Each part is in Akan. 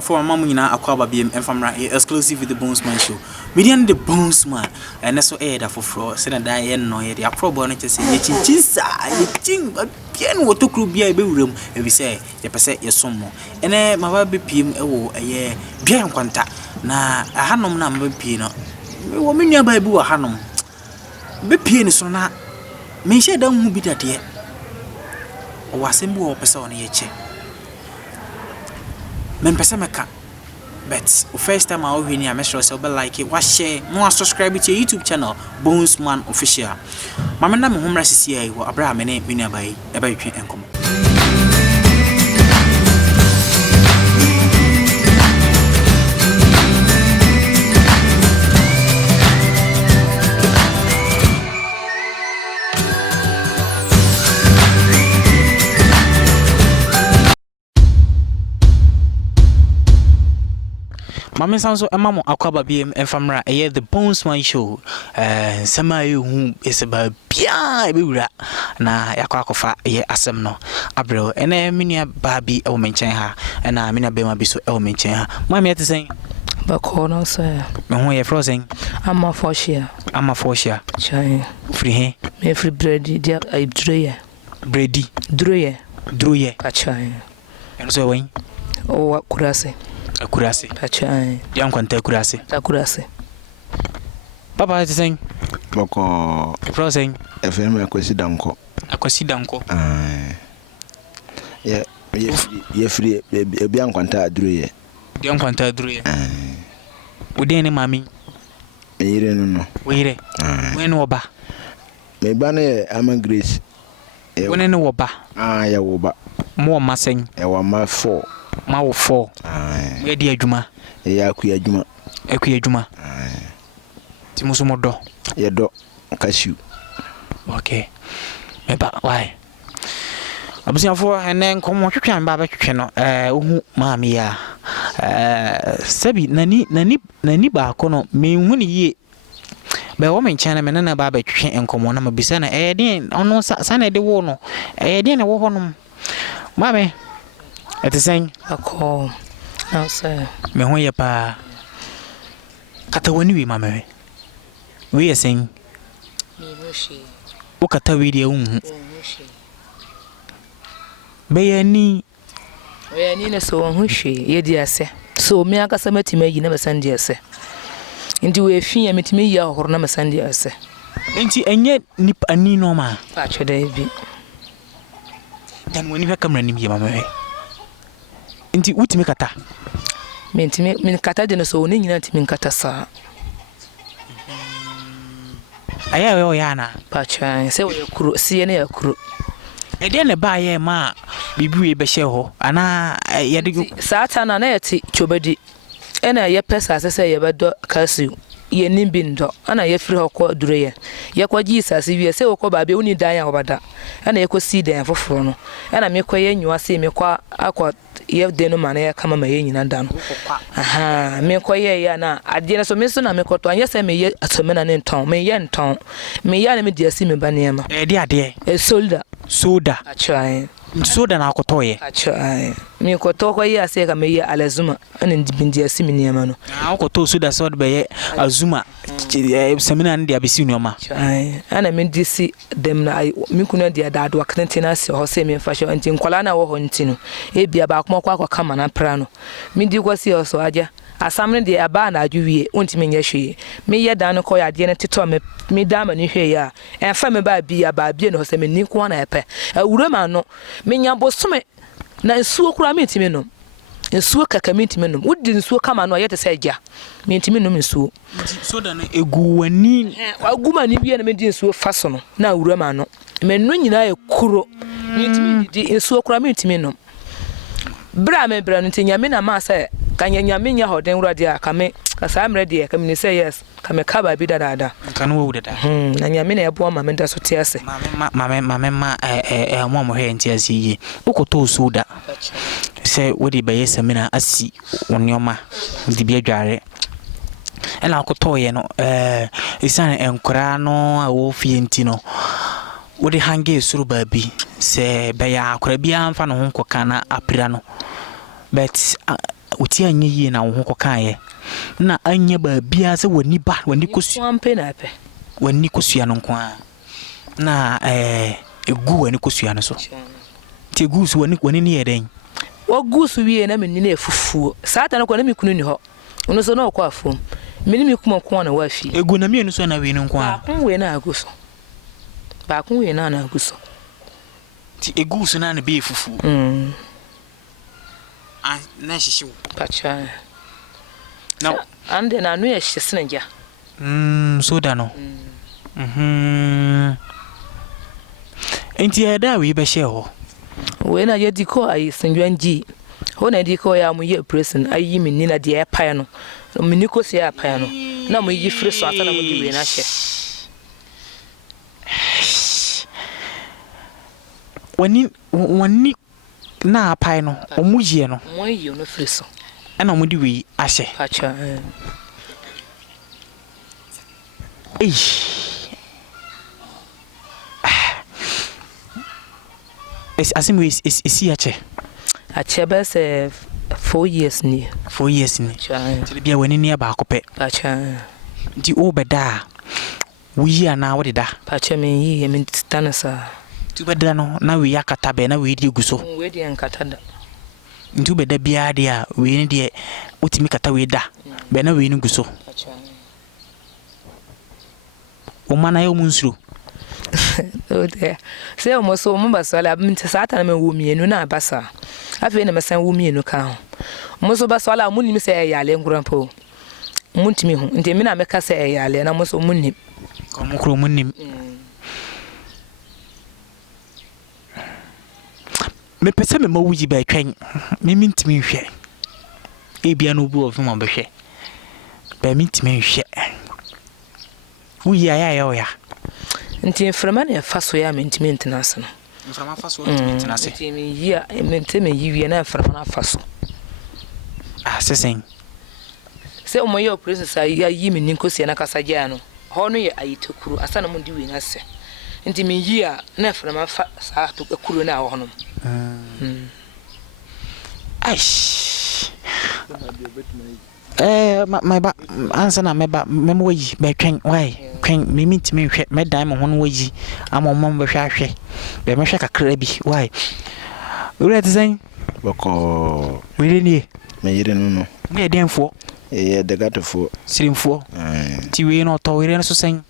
for Mamma Aquaba BM and from exclusive with the Bonesman show. Median the Bonesman and so air for fraud, send a Diane no the approval to say, Chisa, you think a piano what took be a room if we say, the percent your some more. And then my baby PM a year, Bian Quanta. Na a hanum number pino. Woman ya by Boo Hanum. Be pianist or not. May she don't be that yet. Or was a more person on your check. Men pesemeka but first time I win ya make sure say like it was share more subscribe to your YouTube channel Bonesman Official. Mama na me homra sisi ai wo Abraham ne me nua bai e ba twen enkomo. Mama sounds Mamo Aquaba BM and Famra, the Bonesman show. Sama who is about Pia Bura na Yakwakofa, ye Asemno, Abro, and a minia baby or mention her, and I mean a bema biso or mention her. Mammy to say, but corner, sir. When you're frozen, I'm a four-share. I'm a four-share. Chai, free, me free bread, dear, I dreyer. Brady, Dreyer, Druye, a chai. And so when? Oh, what could I say? Akurasi. Achai. Young Quanta Kurasi. Akurasi. Papa is saying, Boko Frozen, FM Aquasidanko. Aquasidanko. Yeah, ye free, a Bian Quanta Druye. Young Quanta Druye. Would any mammy? Me no. Wait, when Oba. Me banner, I'm a grace. When any Oba. Ya woba. More massing. I want my 4. Ma 4. Where dear Juma? Yakuya Juma. Equia Juma. Timusumodo. Your dog, cashew. Okay. Why? I was for and then come on to try and Baba channel. Mammy, Sebi, Nani Bacono, me winning ye. By woman Chinaman and a Baba train and come on, I'm a bisana, on no Sunday the war. Didn't walk on. Mammy. At the same, a call. No, sir. Me when ya pa Katawani, mamma. We are saying, Okata video. Bayani, where Nina so who she, ye dear say. So me I got some to me, you never send dear say. Into a fee and meet me ya or never send dear say. Ain't you and yet nip a knee no ma? Patch a day be. Then when you come running here, mamma. Inti uti mikata. Min kata de no so ni nyina ti min kata sa. Aya we oyana. Pacha se we kuro sie na yakuro. E de ne ba ye ma bibiwe be hye ho ana ye de sata na yeti chobadi. Ena ye pesa se ye bedo kasi ye nimbindo ana ye firi hokọ dureye ye kwa Jesus wie se okọ ba be uni dan ya obada ana ye kosi dan foforo no ana me kwa ye nyua se me kwa akọ ye denu ma na ye kama ma ye nyina dan aha me kwa ye ya na ade na so me so na me kọtọ anya se me ye atome na ne nton me ye nton me ya na me dia si me ba ne ma e de ade e soda achai soda na akotoye achai me kọtọ kwa ye ase ka me ye alazuma ana ndibindia si me ne ma no akoto soda so de be ye azuma semina ndi abisi nyoma ana me disi dem na me kuna dia dado akntina se ho se me fa hye nti nkwala na wo ho ntino e bia ba akwa kama na pra no me di kwasi oso aja asamne de aba na adwie onti me nya hwe me ye dan ko ya de ne teto me da ma ni hwe ya enfa me ba bia no se me ni ko na epe awura ma no me nya bosome na nsuo kura me ntimi no nsuo kaka me ntimi no wodi nsuo kama no yete se gya me ntimi no nsuo soda no egu wani aguma ni bia na me di nsuo faso no na awura ma no me no nyina e kuro me ntimi di nsuo kura me ntimi no bra me bra no ntanya me na ma se kanya me nya hoden wurade aka me kasa amre de ka me say yes ka me ka ba bi dada kan wo dada na nya me na ebo ma me da so te ase mama mo he nti ase yi ukoto soda se wodi be yesamina asi wonyoma di bi adware ela akoto ye no isane enkora no a wo fie nti no wodi hange suru ba bi se be ya akora bi amfa no ho koka na apira no but uti anye yie na wo ho kae na anye ba bia se wani ba wani kosu ampe na pe wani kosua no nko a na egu wani kosua no so ti egu so wani ne yeden wo gu so wie na menni na efufuo saata no ko na mikunu ni ho ono so na okwa afom menni mikuma ko na wa fi egu na mienu so na we no nko a we na agu so ba kun we na agu so ti egu so na be efufu na shishi pacha now ande na no ye hyesene ja so da no enti ada we be share ho we na ye diko ayi senjwanji ho na diko ya mu ye person ayi minni na de epae no minni ko se epae no na mu yi firi so ata na mu di we na hye wani na apae no omuye no mo yi no firi so ana mu di we ahye pacha Asim is ache be say 4 years ni 4 years ni ti bia wani ni ba akopɛ pacha di obeda wuyi ana wodeda pacha me yi me tanasa tu beda no na we yakata be na we di guso we di nkata da ntu beda bia dia we ni de otimi kata we da be na we ni guso pacha o mana yo munsuro ote se o mo so mo basala minti saata na me wo mienu na basa afi na mesan wo mienu kan mo so basala mo ni mi se yale ngurampo mo ntimi hu nti mi na me ka se yale na mo so mo ni ko mo kro mo ni me pese me mawuji ba twen me mintimi hwe e bia no bu of mo be hwe ba mintimi hwe wuyi aya ya nti mframa na fa so ya mentimi ntenase no mframa fa so ntenase nti me yi a mentime yi na mframa na fa so sesen se o moyo process ya yi me ninkosi na kasa gya no ho no ye ayitokuru asa na mo di we ngase nti me yi a na mframa fa sa to kuru na ho no aish my ba answer na me ba me mo yi be twen why twen me mintimi hwe me dan mo hono wayi amomom be hwe ahwe be me hwe kakra bi why ure tzen boko we ni me yire no me denfo de gatofo sirimfo ti we no to we no so sen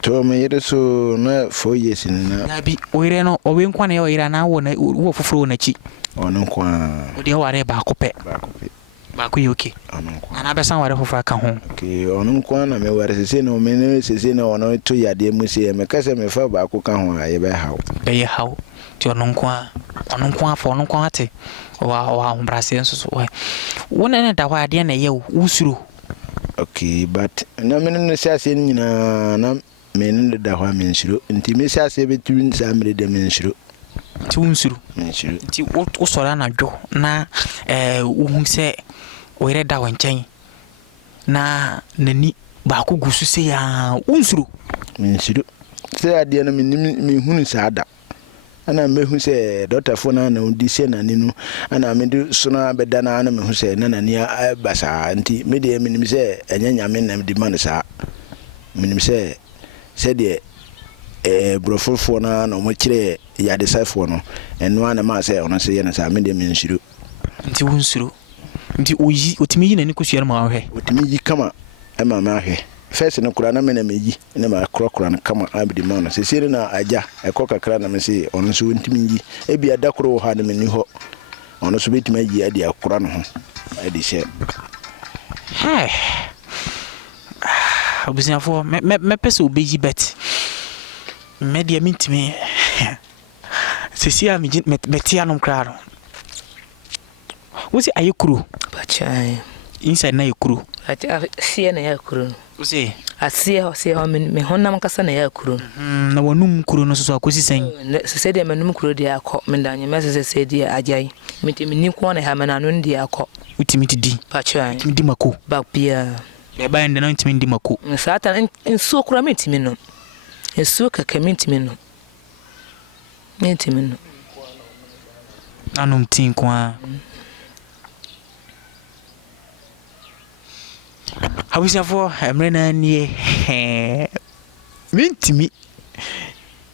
to me yire so na 4 years ni na bi we no o we nkwa na yo ira na wo foforo na chi ono kwa o de ware ba kope ba ku yoke ana be san ware foforo ka ho ke ono kwa na me ware sese no me ne sese na ono to yade mu se me kase me fa ba ku ka ho aye be hawo ti ono kwa fo ono kwa ate wa humbrase nso so wona na da wa ade na ye usuro okay but na me no sase nyina na me ne da wa me nsuro nti me sase be tu nsa me de me nsuro ti unsuro ti o sora na dwo na wo se were da wanchen na nani ba ku gusu se ya unsuro me nsuro se ade na me hunu saada ana me hu se doctor fo na na odi se na ni no ana me de so na beda na ana me hu se na ni basa nti me de me nim se enya me na di man sa me nim se de brofofo na mo kire ya de safo no eno ana ma se ono se ye na sa me de me nsuro nti unsuro nti oyi otimi yi na ni kosuya ma ahwe otimi yi kama ma ahwe first no kura na me na meyi na ma kura na kama abidi ma no se sire na aja ekoka kra na me se ono so ntimi yi e bia da kuro ha na me ni ho ono so betimi yi ade akura no ho ade she hey obusia fo me pese obeyi bet media mintimi se sia me metia no kra no wosi ayekuru pacha inside na yekuru sie na yakuru wosi asie ho sie ho me honam kasa na yakuru na wonum kuru no so akosi sen se de manum kuru de akọ me danye mese se de ajai mitimi ni ko na ha mana no de akọ utimi di pacha di mako ba bia be ba ndena ntimi di mako satan enso kura mitimi no enso kaka mitimi no anum tin kwa abusiafo emrena nie mentimi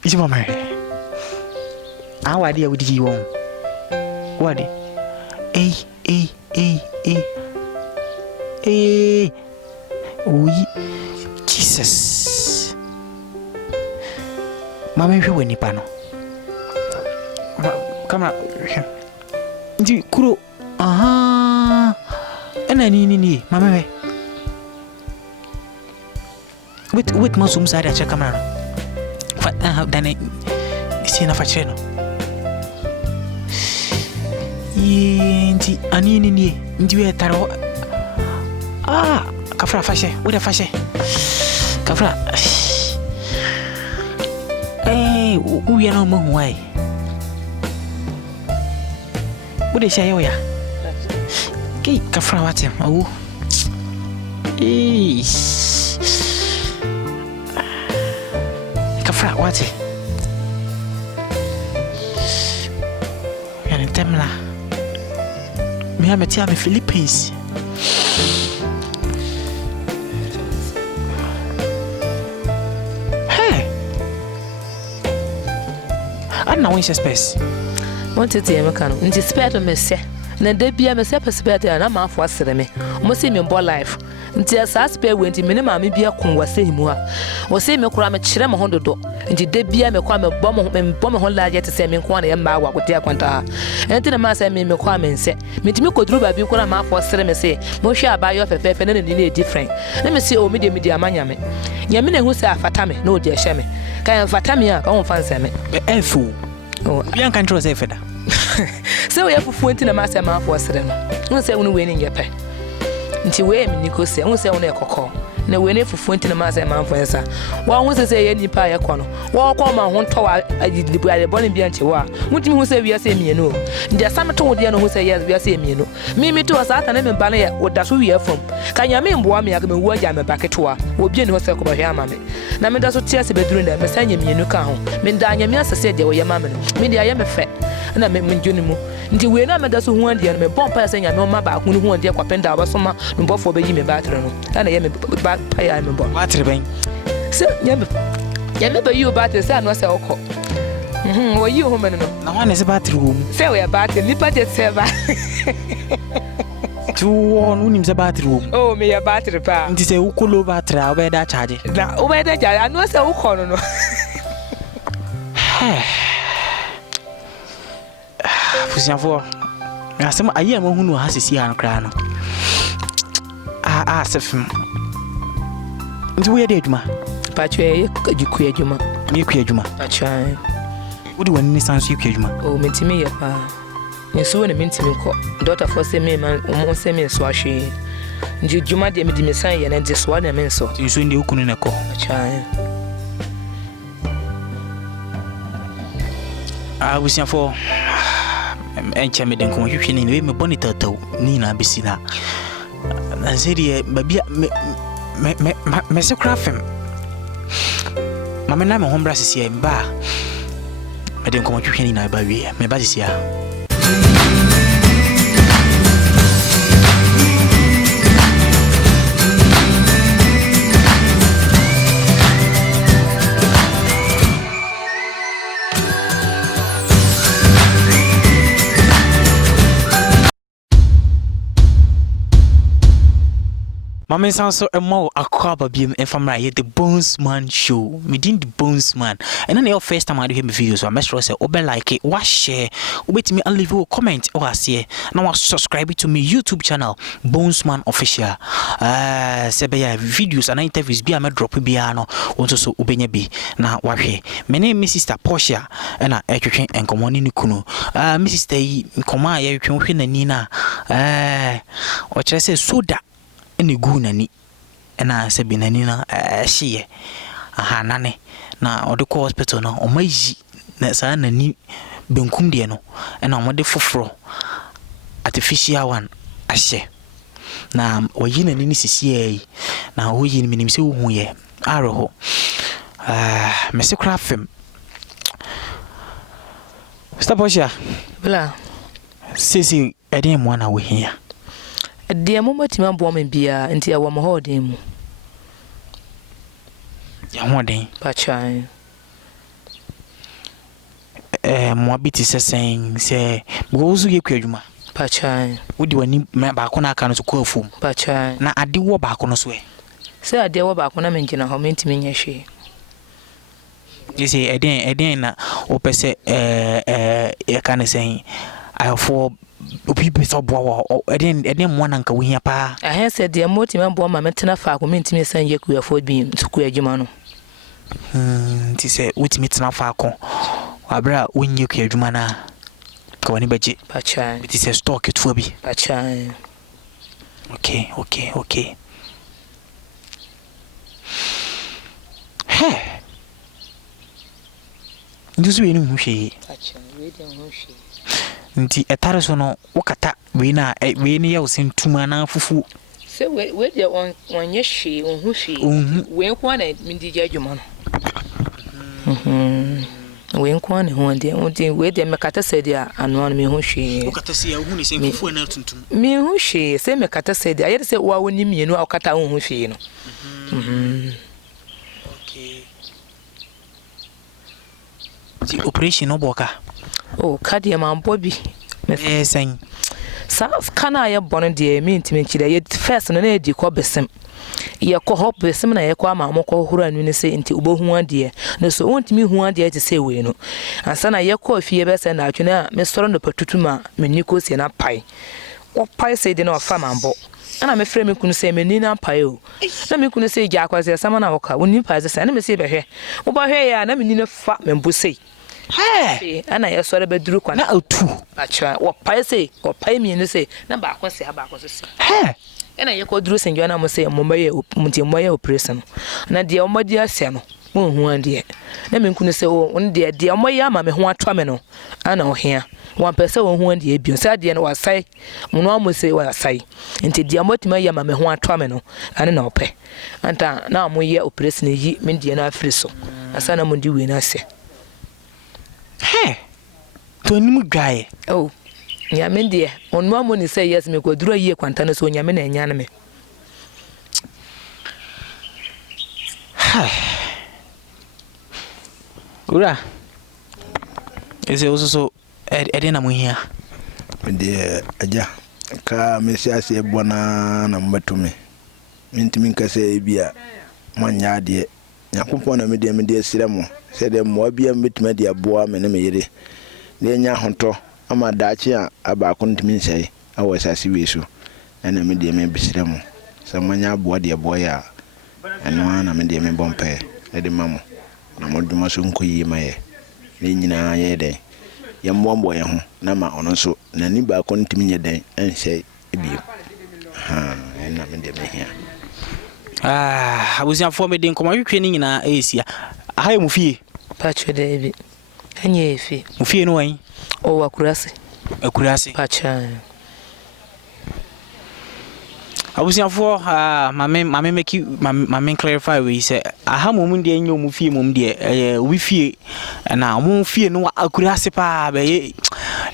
iji mama awade ya wudi won wade oyi Jesus mama hwe wani pa no kama ndi kuro aha ena ni mama we wait masum sa da cha kamera fa dane si na fa cheno ndi anini ni ndi we taro kafra fashe we da fashe kafra uya no mo huai bude shayo ya ki kafra wate au kafra wate yana temla mi ametia me Philippines na won space wanted to make no nti spare me se na da bia me se spare na ma afo asere me mo se me mbo life nti asa spare we nti me ne ma me bia kun wase himu a wo se me kura me kire me hondodo nti da bia me kwa me bɔ me ho laje te se me kwa na ye ma wa kotia kwanta enti na ma se me kwa me nse metimi koduru ba bi kura ma afo asere me se mo hwe aba yo fefefe na ni different na me se o me de amanya me nyame na hu se afata me na o de hye me kan afata me a ka won fanse me efu bien control say feda so we fufu enti na ma se ma afo asere no won se wonu we ni ngepe nti we mi nikose won se wonu ekokọ na we ne fufu enti na ma se ma afo ensa wa won se ye nipa ye kọ no wa kọ ma ho ntọ wa agidibu ale boni bia nche wa mutimi hu se wi ase mienu ndi asam to wo de no hu se ye wi ase mienu mi to sa ata na me ba na ye oda so wi afom ka nya me mboa me ya me wu agya me baketo wo bie ne ho se ko ba hwe ama me na me da so tia se beduru na me sanya mienu ka ho me da anya me asese de wo ye ma me no me de aye me fe na me njuni mu ndi we na me da so hu ande me bompa senya me ma ba hunu hu ande kwapenda ba so ma mbofo be yi me battery no na ye me ba pa ya me bo battery ben se nya me ba yi o battery se anu se okọ wo yi ho me no na wa ne se battery wo mu se we battery ni pa je se ba tu won unim se battery wo mu oh me ya battery pa nti se ukolo battery a we da charge na o we da charge anu se okọ no fusiafo asem ayi ma hunu ha sisi an kra no sefim nti we de adwuma patwe ye ajuku adwuma ye ku adwuma patwa wodi wani ni sanso ye ku adwuma o mentimi ye pa nyeso ne mentimi ko doctor for say me man o say me so ahwe nji adwuma de me di me san ye na de so na me so nso ndi okunu ne ko patwa busiafo enche me den ko hwehwe ni we me boni tataw ni na bisina na serie babia me se krafem mama na me hombra sisi mba me den ko hwehwe ni na ba wie me ba sisi a Mama sanso emo akwaba biem enfamra ye the Bonesman show medin the Bonesman and then your first time I do hear my videos so I make sure say obe like it wa share obetimi and leave a comment or ase now subscribe to me YouTube channel Bonesman official sebe ya videos and interviews bi am drop bi ano wonso so obenya bi na wahwe me name my sister Portia na etwetwe enkomo ni kunu my sister yi nkoma ya twetwe hwe nani na o kire say soda ene gu nani na se bi nani na hye aha nane na odiko hospital na o mayi na sa nani benkum de no na omode foforo artificial one ahye na oyi nani ni sisi na oyi ni minim se hu ye aroho mese kra fem Mr. Portia bla sisi eden mo na wo hia deɛ momatima boa me bia nti ɛwɔ mo hɔden mu ya hoden pachan mo abiti sesen se bo so ye kwadwuma pachan wodi wani ba ko na aka no so ko afum pachan na ade wo ba ko no so se ade wo ba ko na menjina ho mentimi nya hwe yesi eden na opese e kan sen ayofo obi pese obo eden mo na nka wo hia pa ahe se de motima boa ma metena fa ko mentimi san ye kuafo bi ntuku adwuma no ti se wotimi tena fa ko abra wonye kuadwuma na ka wani baje pachan ti se stock etuo bi pachan okay he ndusu yenu hwe pachan we de ho hwe nti etare so no wokata we na we ne ya osentuma na fufu se we de wonye hwe onhu hwe we ko na mindi adwuma no we nko na ho de we de mekata se dia anu anu me ho hwe wokata se ya hu ni se fufu na tuntum me ho hwe se mekata se dia ayede se wa woni mienu a wokata ho hwe no okay ti operation oboka kadia man bobi sen sa kana ya bono de me ntimi kire ye first no na edi ko besem ye ko hop besem na ye ko ama mo ko huru anu ne se nti ubohu ade na so wontimi hu ade te se we no ansa na ye ko fie be se na atwene a me soro no patutuma me niko se na pai o pai se de na ofa mambo ana me frɛ me kunu se me ni na pai o na me kunu se gya kwase sama na woka woni pai se na me se behwe wo ba hwe ya na me ni na fa me mbusei ana ya sore beduru kwa na otu acha wo pai se wo pai mi ni se na ba ko se ba ko se ana ye ko duru senjo na mo se mo maye operation na de o modi ase no mo hu ande na me nkunu se wo de o maye ama me ho atwa me no ana o hia wan pese wo hu ande ebio se ade no wasai mo no mo se wasai nti de motima ye ama me ho atwa me no ane na ope anta na mo ye operation yi me de na afiri so asa na mo di we na ase to nimu gae nyame de onmo amoni say yes me ko duro yie kwanta na so nyame na enya na me ura ese oso ede na muhia de aja ka mesiase bona na mbatumi mintimi nkase bia manya de yakopon na me sire mo se de mo bia mbetuma de aboa me na me yire de nya honto ama daachi a abaako ntimi nsai awo asase wesu na me de me bisire mo se manya aboa de aboa ya eno na me de me bompe e de mamo na moduma so nkoyi maye ne nyina ye de ye mbombo ye ho na ma ono so na ni baako ntimi nye den ensai ebio na me de me hia abusia fo me de nkoma hwehwe ni nyina esia aha mu fie pacho de bi anye fi mu fie no wan o akurase pacha abusia fo mame make clarify we say aha mu de enyo mu fie mu de obi fie na mu fie no akurase pa be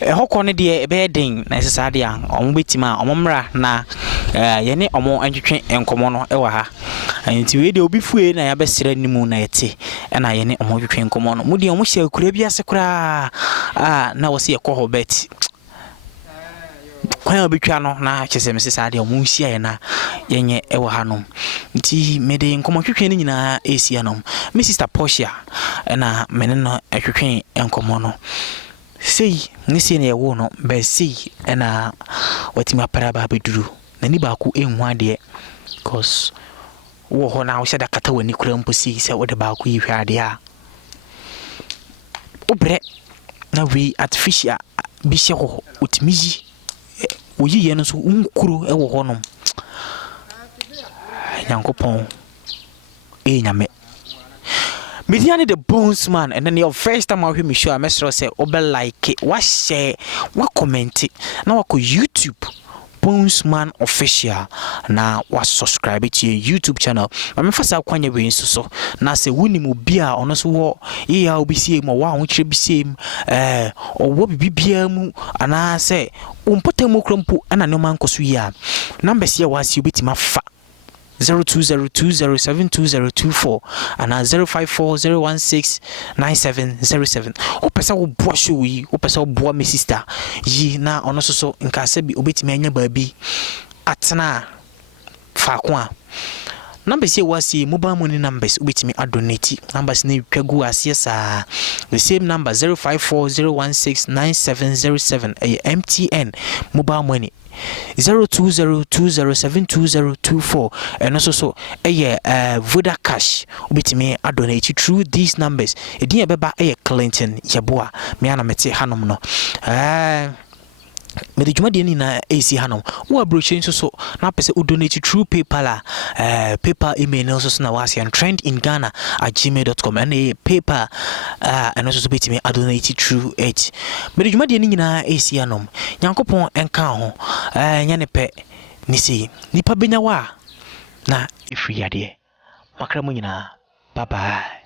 hokɔ ne de be den na sesa de a omo betima omo mra na ye ne omo antwetwe enkomo no ewa ha nti we de obi fue na ya besere nimu na yete na ye ne omo twetwe enkomo no mu de omo hye akura bi ase kura na wose ye kɔ ho bet kwa obitwa no na kyese mesesa de omo hia ye na yenye ewa ha no nti mede enkomo twetwe ne nyina esia no me sister Portia na mene no twetwe enkomo no sei nisi ne wo no be sei na watima para ba beduru na ni ba ku enhu ade cause wo ho na wo shada kata wani kura mposi se wo de ba ku yi hwa ade a obre na we artificial bi hye ho otimizi wo yi ye no so unkuro e wo ho no Nyankopon nyame Mediani the Bones Man, and then your first time I hear me show, I mess say, Obe like it, what share, what comment it, now I go YouTube, Bonesman Official na wa subscribe to your YouTube channel. I'm fasa kwanya we so na se wuni mu bia ono so wo ya obisie mu wa ho kire bisie mu owo bibia mu ana se umpotamu krompo ana no man koso ya numbers here was you betima fa 0202072024 and 0540169707. Opesa wo boa show yi, opesa wo boa me sister yi na ono so nka se bi obetimi anya baabi atena fa kwa. Numbers here was mobile money numbers obetimi adonate. Numbers ne twagu asiesa. The same number 0540169707 MTN mobile money 0202072024 and also so Voda Cash ubitime adonate through these numbers. Edin beba Clinton Yaboa me ana mete hanom no me de dwuma de ni na AC hanom wo abrochen so na pese o donate through PayPal PayPal email also so na was and trendingghana@gmail.com and PayPal and also so betime adonate through it. Me de dwuma de ni na AC hanom Nyankopon enka ho nya ne pe ni sei nipa benya wa na ifri ade makra mu nyina bye bye.